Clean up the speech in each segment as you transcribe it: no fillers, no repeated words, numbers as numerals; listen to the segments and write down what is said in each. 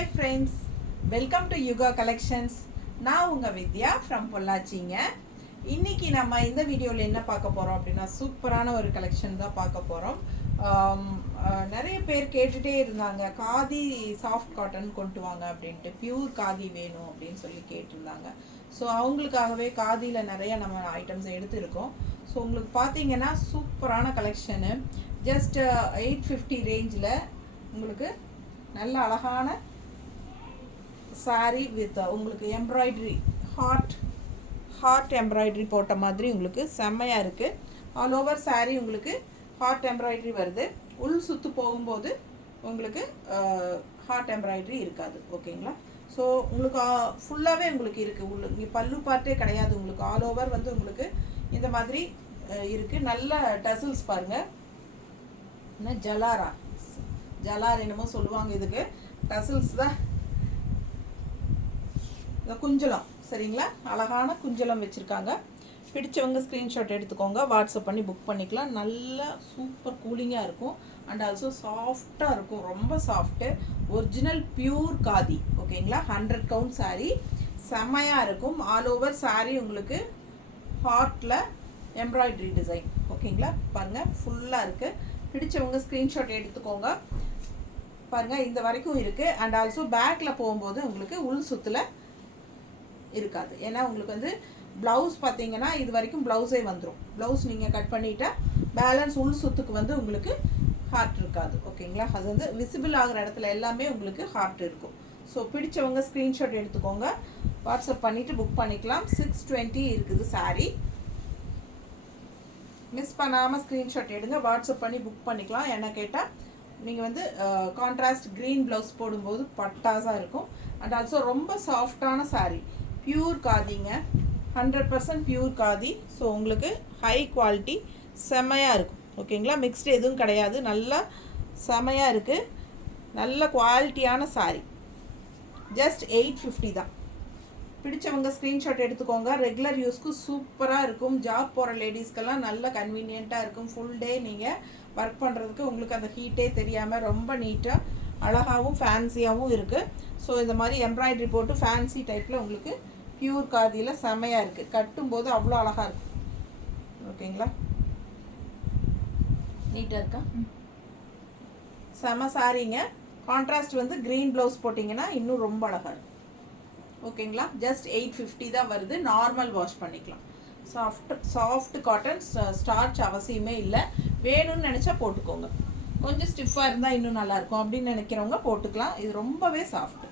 Hi friends, welcome to Yuga Collections. நான் உங்க வித்யா from பொள்ளாச்சிங்க. இன்னைக்கு நம்ம இந்த வீடியோவில் என்ன பார்க்க போறோம் அப்படின்னா சூப்பரான ஒரு கலெக்ஷன் தான் பார்க்க போறோம். நிறைய பேர் கேட்டுட்டே இருந்தாங்க காதி சாஃப்ட் காட்டன் கொண்டு வாங்க அப்படின்ட்டு, பியூர் காதி வேணும் அப்படின்னு சொல்லி கேட்டிருந்தாங்க. ஸோ அவங்களுக்காகவே காதியில் நிறைய நம்ம ஐட்டம்ஸ் எடுத்துருக்கோம். ஸோ உங்களுக்கு பார்த்தீங்கன்னா சூப்பரான கலெக்ஷனு, ஜஸ்ட் 850 ரேஞ்சில் உங்களுக்கு நல்ல அழகான சாரீ வித் உங்களுக்கு எம்ப்ராய்டரி ஹார்ட் எம்ப்ராய்டரி போட்ட மாதிரி உங்களுக்கு செம்மையாக இருக்குது. ஆல் ஓவர் சாரீ உங்களுக்கு ஹார்ட் எம்ப்ராய்டரி வருது. உள் சுற்று போகும்போது உங்களுக்கு ஹார்ட் எம்ப்ராய்டரி இருக்காது. ஓகேங்களா? ஸோ உங்களுக்கு ஃபுல்லாகவே உங்களுக்கு இருக்குது. உங்களுக்கு இங்கே பல்லு பார்ட்டே கிடையாது. உங்களுக்கு ஆல் ஓவர் வந்து உங்களுக்கு இந்த மாதிரி இருக்குது. நல்ல டசில்ஸ் பாருங்கள். என்ன ஜலார் என்னமோ சொல்லுவாங்க, இதுக்கு டசில்ஸ் தான். இந்த குஞ்சலம் சரிங்களா, அழகான குஞ்சலம் வச்சுருக்காங்க. பிடிச்சவங்க ஸ்க்ரீன்ஷாட் எடுத்துக்கோங்க, வாட்ஸ்அப் பண்ணி புக் பண்ணிக்கலாம். நல்லா சூப்பர் கூலிங்காக இருக்கும் அண்ட் ஆல்சோ சாஃப்டாக இருக்கும். ரொம்ப சாஃப்ட்டு, ஒரிஜினல் பியூர் காதி. ஓகேங்களா? 100 கவுண்ட் சாரீ செம்மையாக இருக்கும். ஆல் ஓவர் சாரீ உங்களுக்கு ஹார்ட்டில் எம்ப்ராய்டரி டிசைன். ஓகேங்களா? பாருங்கள், ஃபுல்லாக இருக்குது. பிடிச்சவங்க ஸ்க்ரீன்ஷாட் எடுத்துக்கோங்க. பாருங்கள், இந்த வரைக்கும் இருக்குது. அண்ட் ஆல்சோ பேக்கில் போகும்போது உங்களுக்கு உள் சுத்தில் இருக்காது. ஏன்னா உங்களுக்கு வந்து ப்ளவுஸ் பார்த்தீங்கன்னா இது வரைக்கும் ப்ளவுஸே வந்துடும். ப்ளவுஸ் நீங்கள் கட் பண்ணிவிட்டா பேலன்ஸ் உள் சுத்துக்கு வந்து உங்களுக்கு ஹார்ட் இருக்காது. ஓகேங்களா? அது வந்து விசிபிள் ஆகிற இடத்துல எல்லாமே உங்களுக்கு ஹார்ட் இருக்கும். ஸோ பிடிச்சவங்க ஸ்க்ரீன்ஷாட் எடுத்துக்கோங்க, வாட்ஸ்அப் பண்ணிவிட்டு புக் பண்ணிக்கலாம். 620 இருக்குது சாரீ. மிஸ் பண்ணாமல் ஸ்க்ரீன்ஷாட் எடுங்க, வாட்ஸ்அப் பண்ணி புக் பண்ணிக்கலாம். என்ன கேட்டால் நீங்கள் வந்து கான்ட்ராஸ்ட் க்ரீன் ப்ளவுஸ் போடும்போது பட்டாஸாக இருக்கும். அண்ட் ஆல்சோ ரொம்ப சாஃப்டான சாரீ, பியூர் காதிங்க, 100% பியூர் காதி. ஸோ உங்களுக்கு ஹை குவாலிட்டி செம்மையாக இருக்கும். ஓகேங்களா? மிக்ஸ்டு எதுவும் கிடையாது, நல்லா செம்மையாக இருக்குது. நல்ல குவாலிட்டியான சாரீ, ஜஸ்ட் 850 தான். பிடிச்சவங்க ஸ்க்ரீன்ஷாட் எடுத்துக்கோங்க. ரெகுலர் யூஸ்க்கு சூப்பராக இருக்கும். ஜாப் போகிற லேடிஸ்க்கெல்லாம் நல்ல கன்வீனியண்ட்டாக இருக்கும். ஃபுல் டே நீங்கள் ஒர்க் பண்ணுறதுக்கு உங்களுக்கு அந்த ஹீட்டே தெரியாமல் ரொம்ப நீட்டாக அழகாகவும் ஃபேன்சியாகவும் இருக்குது. ஸோ இந்த மாதிரி எம்ப்ராய்டரி போட்டு ஃபேன்சி டைப்பில் உங்களுக்கு பியூர் காதியில் செம்மையாக இருக்குது. கட்டும்போது அவ்வளோ அழகாக இருக்கும். ஓகேங்களா? நீட்டாக இருக்கா? செம சாரீங்க. கான்ட்ராஸ்ட் வந்து க்ரீன் ப்ளவுஸ் போட்டிங்கன்னா இன்னும் ரொம்ப அழகாக இருக்கும். ஓகேங்களா? ஜஸ்ட் 850 தான் வருது. நார்மல் வாஷ் பண்ணிக்கலாம். சாஃப்ட் காட்டன், ஸ்டார்ச் அவசியமே இல்லை. வேணும்னு நினச்சா போட்டுக்கோங்க. கொஞ்சம் ஸ்டிஃபாக இருந்தால் இன்னும் நல்லாயிருக்கும் அப்படின்னு நினைக்கிறவங்க போட்டுக்கலாம். இது ரொம்பவே soft,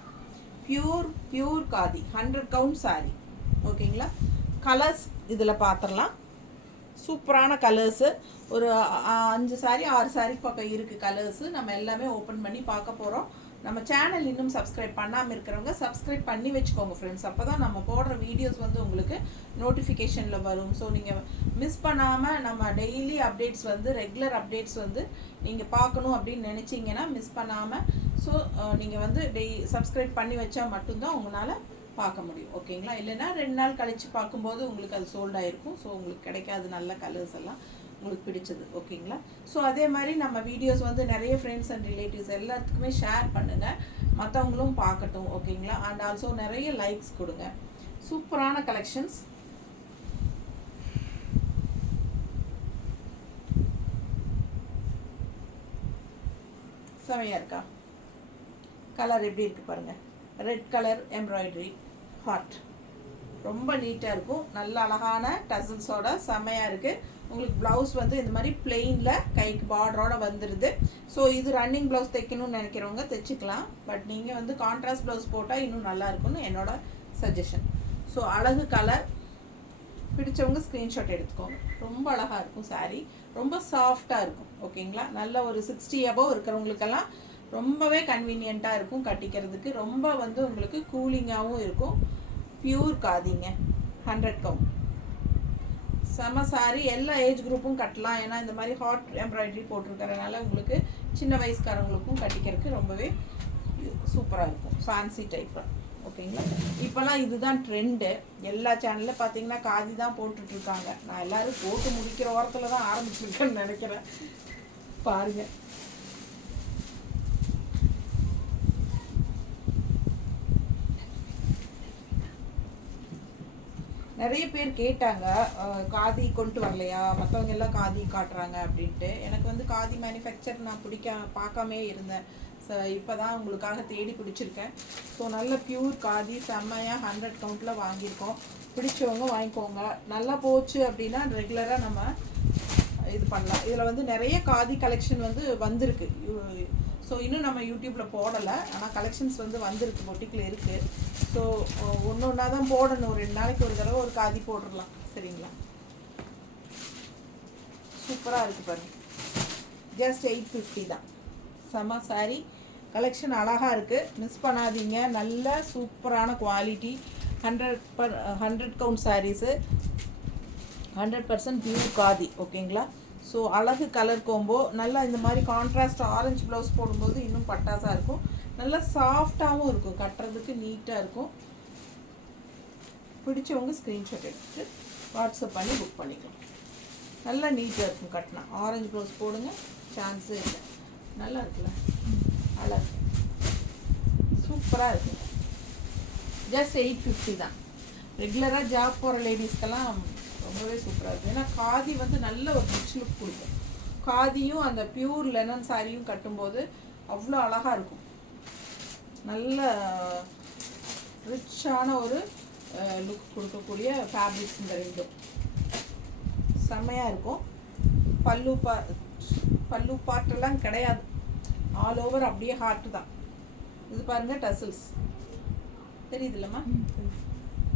pure khadi, 100 count sari. ஓகேங்களா? கலர்ஸ் இதில் பார்த்துடலாம். சூப்பரான கலர்ஸு, ஒரு 5 சாரீ 6 சாரீ பக்கம் இருக்குது கலர்ஸு. நம்ம எல்லாமே ஓப்பன் பண்ணி பார்க்க போகிறோம். நம்ம சேனல் இன்னும் சப்ஸ்கிரைப் பண்ணாமல் இருக்கிறவங்க சப்ஸ்கிரைப் பண்ணி வச்சுக்கோங்க ஃப்ரெண்ட்ஸ். அப்போ தான் நம்ம போடுற வீடியோஸ் வந்து உங்களுக்கு நோட்டிஃபிகேஷனில் வரும். ஸோ நீங்கள் மிஸ் பண்ணாமல் நம்ம டெய்லி அப்டேட்ஸ் வந்து ரெகுலர் அப்டேட்ஸ் வந்து நீங்கள் பார்க்கணும் அப்படின்னு நினச்சிங்கன்னா மிஸ் பண்ணாமல், ஸோ நீங்கள் வந்து சப்ஸ்கிரைப் பண்ணி வச்சா மட்டும்தான் உங்களால் பார்க்க முடியும். ஓகேங்களா? இல்லைன்னா 2 நாள் கழித்து பார்க்கும்போது உங்களுக்கு அது சோல்ட் ஆகிருக்கும். ஸோ உங்களுக்கு கிடைக்காது நல்ல கலர்ஸ் எல்லாம் உங்களுக்கு பிடிச்சது. ஓகேங்களா? ஸோ அதே மாதிரி நம்ம வீடியோஸ் வந்து நிறைய ஃப்ரெண்ட்ஸ் அண்ட் ரிலேட்டிவ்ஸ் எல்லாத்துக்குமே ஷேர் பண்ணுங்கள், மற்றவங்களும் பார்க்கட்டும். ஓகேங்களா? அண்ட் ஆல்சோ நிறைய லைக்ஸ் கொடுங்க. சூப்பரான கலெக்ஷன்ஸ். செமையாக இருக்கா? கலர் எப்படி இருக்குது பாருங்கள். ரெட் கலர் எம்ப்ராய்டரி ஹார்ட், ரொம்ப நீட்டாக இருக்கும். நல்ல அழகான டசில்ஸோட செம்மையாக இருக்குது. உங்களுக்கு ப்ளவுஸ் வந்து இந்த மாதிரி பிளெயினில் கைக்கு பார்டரோட வந்துடுது. ஸோ இது ரன்னிங் ப்ளவுஸ் தைக்கணும்னு நினைக்கிறவங்க தைச்சிக்கலாம். பட் நீங்கள் வந்து கான்ட்ராஸ்ட் ப்ளவுஸ் போட்டால் இன்னும் நல்லா இருக்கும்னு என்னோட சஜஷன். ஸோ அழகு கலர். பிடிச்சவங்க ஸ்க்ரீன்ஷாட் எடுத்துக்கோங்க. ரொம்ப அழகாக இருக்கும் சாரீ, ரொம்ப சாஃப்டாக இருக்கும். ஓகேங்களா? நல்ல ஒரு 60 above இருக்கிறவங்களுக்கெல்லாம் ரொம்பவே கன்வீனியண்ட்டாக இருக்கும் கட்டிக்கிறதுக்கு. ரொம்ப வந்து உங்களுக்கு கூலிங்காகவும் இருக்கும். பியூர் காதிங்க, 100 கவுண்ட் செம சாரீ. எல்லா ஏஜ் குரூப்பும் கட்டலாம். ஏன்னா இந்த மாதிரி ஹார்ட் எம்ப்ராய்டரி போட்டிருக்கிறதுனால உங்களுக்கு சின்ன வயசுக்காரங்களுக்கும் கட்டிக்கிறதுக்கு ரொம்பவே சூப்பராக இருக்கும். ஃபேன்சி டைப்பாக. ஓகேங்களா? இப்போல்லாம் இதுதான் ட்ரெண்டு. எல்லா சேனலில் பார்த்தீங்கன்னா காதி தான் போட்டுட்ருக்காங்க. நான் எல்லோரும் போட்டு முடிக்கிற ஓரத்தில் தான் ஆரம்பிச்சிருக்கேன்னு நினைக்கிறேன். பாருங்கள், நிறைய பேர் கேட்டாங்க காதி கொண்டு வரலையா, மற்றவங்க எல்லாம் காதி காட்டுறாங்க அப்படின்ட்டு. எனக்கு வந்து காதி மேனுஃபேக்சர் நான் பார்க்காமே இருந்தேன். இப்போ தான் உங்களுக்காக தேடி பிடிச்சிருக்கேன். ஸோ நல்ல பியூர் காதி செம்மையாக 100 கவுண்டில் வாங்கியிருக்கோம். பிடிச்சவங்க வாங்கிக்கோங்க. நல்லா போச்சு அப்படின்னா ரெகுலராக நம்ம இது பண்ணலாம். இதில் வந்து நிறைய காதி கலெக்ஷன் வந்து வந்திருக்கு. ஸோ இன்னும் நம்ம யூடியூப்பில் போடலை, ஆனால் கலெக்ஷன்ஸ் வந்து வந்திருக்கு, பொட்டிக்கில் இருக்குது. ஸோ ஒன்று ஒன்றா தான் போடணும். 2 நாளைக்கு ஒரு தடவை ஒரு காதி போட்டுடலாம். சரிங்களா? சூப்பராக இருக்குது பாருங்கள். ஜஸ்ட் 850 தான். செம்ம சாரீ கலெக்ஷன் அழகாக இருக்குது. மிஸ் பண்ணாதீங்க. நல்ல சூப்பரான quality. 100 count saris, 100% pure khadi. ஓகேங்களா? ஸோ அழகு கலர் கோம்போ. நல்லா இந்த மாதிரி கான்ட்ராஸ்ட் ஆரஞ்சு ப்ளவுஸ் போடும்போது இன்னும் பட்டாசாக இருக்கும். நல்லா சாஃப்டாகவும் இருக்கும், கட்டுறதுக்கு நீட்டாக இருக்கும். பிடிச்சவங்க ஸ்க்ரீன்ஷாட் எடுத்துட்டு வாட்ஸ்அப் பண்ணி புக் பண்ணிக்கலாம். நல்லா நீட்டாக இருக்கும் கட்டினா. ஆரஞ்சு ப்ளவுஸ் போடுங்க, சான்ஸே இல்லை. நல்லா இருக்குல்ல, அழகு சூப்பராக இருக்குங்க. ஜஸ்ட் 850 தான். ரெகுலராக ஜாப் போகிற லேடிஸ்க்கெல்லாம் ரொம்பவே சூப்பராக இருக்கும். ஏன்னா காதி வந்து நல்ல ஒரு ரிச் லுக் கொடுக்கும். காதியும் அந்த பியூர் லெனன் சாரியும் கட்டும்போது அவ்வளோ அழகாக இருக்கும். நல்ல ரிச்சான ஒரு லுக் கொடுக்கக்கூடிய ஃபேப்ரிக்ஸ் இந்த ரெண்டும் செம்மையாக இருக்கும். பல்லு பார்ட்டெல்லாம் கிடையாது, ஆல் ஓவர் அப்படியே ஹார்ட் தான். இது பாருங்கள், டசில்ஸ் தெரியுதுல்லம்மா.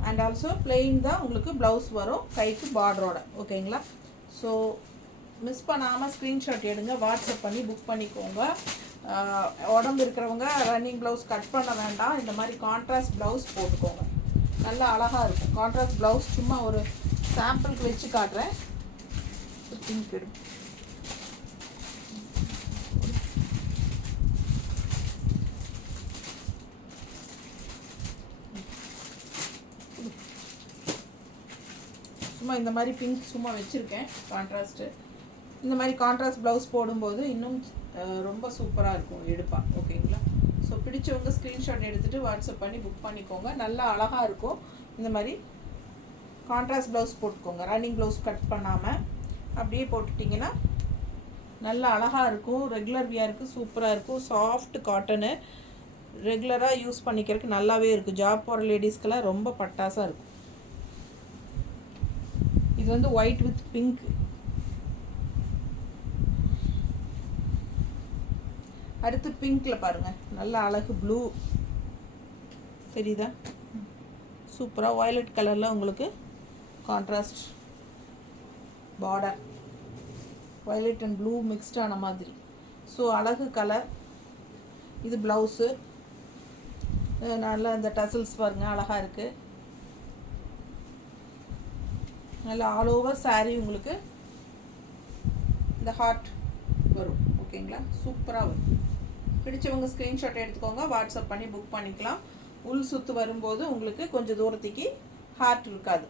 அண்ட் ஆல்சோ பிளெயின் தான் உங்களுக்கு ப்ளவுஸ் வரும், கைக்கு பார்டரோட. ஓகேங்களா? ஸோ மிஸ் பண்ணாமல் ஸ்க்ரீன்ஷாட் எடுங்க, வாட்ஸ்அப் பண்ணி புக் பண்ணிக்கோங்க. உடம்பு இருக்கிறவங்க ரன்னிங் ப்ளவுஸ் கட் பண்ண வேண்டாம், இந்த மாதிரி கான்ட்ராஸ்ட் ப்ளவுஸ் போட்டுக்கோங்க. நல்லா அழகாக இருக்கும். கான்ட்ராஸ்ட் ப்ளவுஸ் சும்மா ஒரு சாம்பிளுக்கு வச்சு காட்டுறேன். பிங்க் எடுக்கும். சும்மா இந்த மாதிரி பிங்க் சும்மா வச்சுருக்கேன் கான்ட்ராஸ்ட்டு. இந்த மாதிரி கான்ட்ராஸ்ட் ப்ளவுஸ் போடும்போது இன்னும் ரொம்ப சூப்பராக இருக்கும் எடுப்பாக. ஓகேங்களா? ஸோ பிடிச்சவங்க ஸ்க்ரீன்ஷாட் எடுத்துகிட்டு வாட்ஸ்அப் பண்ணி புக் பண்ணிக்கோங்க. நல்லா அழகாக இருக்கும். இந்த மாதிரி கான்ட்ராஸ்ட் ப்ளவுஸ் போட்டுக்கோங்க, ரன்னிங் ப்ளவுஸ் கட் பண்ணாமல் அப்படியே போட்டுட்டிங்கன்னா நல்லா அழகாக இருக்கும். ரெகுலர் வியருக்கு சூப்பராக இருக்கும். சாஃப்ட் காட்டனு, ரெகுலராக யூஸ் பண்ணிக்கிறதுக்கு நல்லாவே இருக்கும். ஜாப் போகிற லேடிஸ்க்கெல்லாம் ரொம்ப பட்டாசாக இருக்கும். இது வந்து ஒயிட் வித் பிங்க். அடுத்து பிங்க்ல பாருங்க, நல்ல அழகு ப்ளூ தெரியுதா? சூப்பராக வயலட் கலரில் உங்களுக்கு contrast border, violet and blue மிக்ஸ்டான மாதிரி. ஸோ அழகு கலர். இது ப்ளவுஸு. நல்லா இந்த டசில்ஸ் பாருங்கள், அழகாக இருக்குது. நல்லா ஆல் ஓவர் சாரீ உங்களுக்கு இந்த ஹார்ட் வரும். ஓகேங்களா? சூப்பராக வரும். பிடிச்சவங்க ஸ்க்ரீன்ஷாட் எடுத்துக்கோங்க, வாட்ஸ்அப் பண்ணி புக் பண்ணிக்கலாம். உள் சுற்று வரும்போது உங்களுக்கு கொஞ்சம் தூரத்துக்கு ஹார்ட் இருக்காது.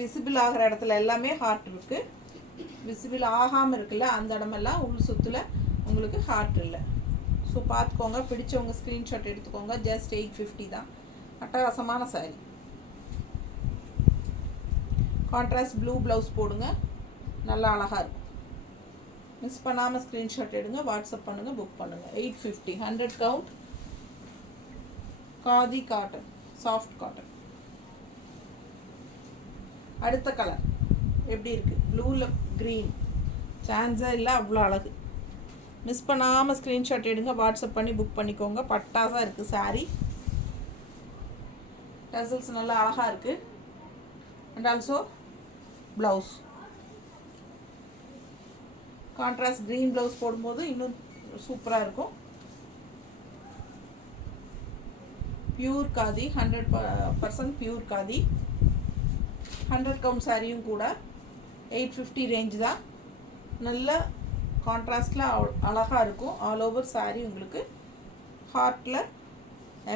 விசிபிள் ஆகிற இடத்துல எல்லாமே ஹார்ட் இருக்குது. விசிபிள் ஆகாமல் இருக்குல்ல, அந்த இடமெல்லாம் உள் சுற்றுல உங்களுக்கு ஹார்ட் இல்லை. ஸோ பார்த்துக்கோங்க. பிடிச்சவங்க ஸ்க்ரீன்ஷாட் எடுத்துக்கோங்க. ஜஸ்ட் 850 தான். அட்டகாசமான சாரீ. கான்ட்ராஸ்ட் ப்ளூ ப்ளவுஸ் போடுங்க, நல்லா அழகாக இருக்கும். மிஸ் பண்ணாமல் ஸ்க்ரீன்ஷாட் எடுங்க, வாட்ஸ்அப் பண்ணுங்கள், புக் பண்ணுங்கள். 850 100 count khadi cotton, soft cotton. அடுத்த கலர் எப்படி இருக்குது? ப்ளூவில் க்ரீன், சான்ஸே இல்லை, அவ்வளோ அழகு. மிஸ் பண்ணாமல் ஸ்க்ரீன்ஷாட் எடுங்க, வாட்ஸ்அப் பண்ணி புக் பண்ணிக்கோங்க. பட்டாசாக இருக்குது சாரீ. டசல்ஸ் நல்லா அழகாக இருக்குது. And also blouse contrast green blouse போடும்போது இன்னும் சூப்பராக இருக்கும். Pure khadi, 100% pure khadi. 100 count சாரியும் கூட. 850 ரேஞ்ச் தான். நல்ல கான்ட்ராஸ்டில் அழகாக இருக்கும். ஆல் ஓவர் சாரீ உங்களுக்கு ஹார்ட்டில்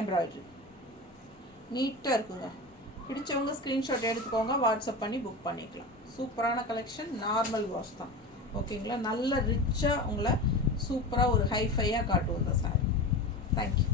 எம்ப்ராய்டரி நீட்டாக இருக்குங்க. பிடிச்சவங்க ஸ்க்ரீன்ஷாட் எடுத்துக்கோங்க, வாட்ஸ்அப் பண்ணி புக் பண்ணிக்கலாம். சூப்பரான கலெக்ஷன். நார்மல் வாஷ் தான். ஓகேங்களா? நல்ல ரிச்சாக உங்களை சூப்பராக ஒரு ஹைஃபையாக காட்டுவோம் இந்த சாரீ. தேங்க்யூ.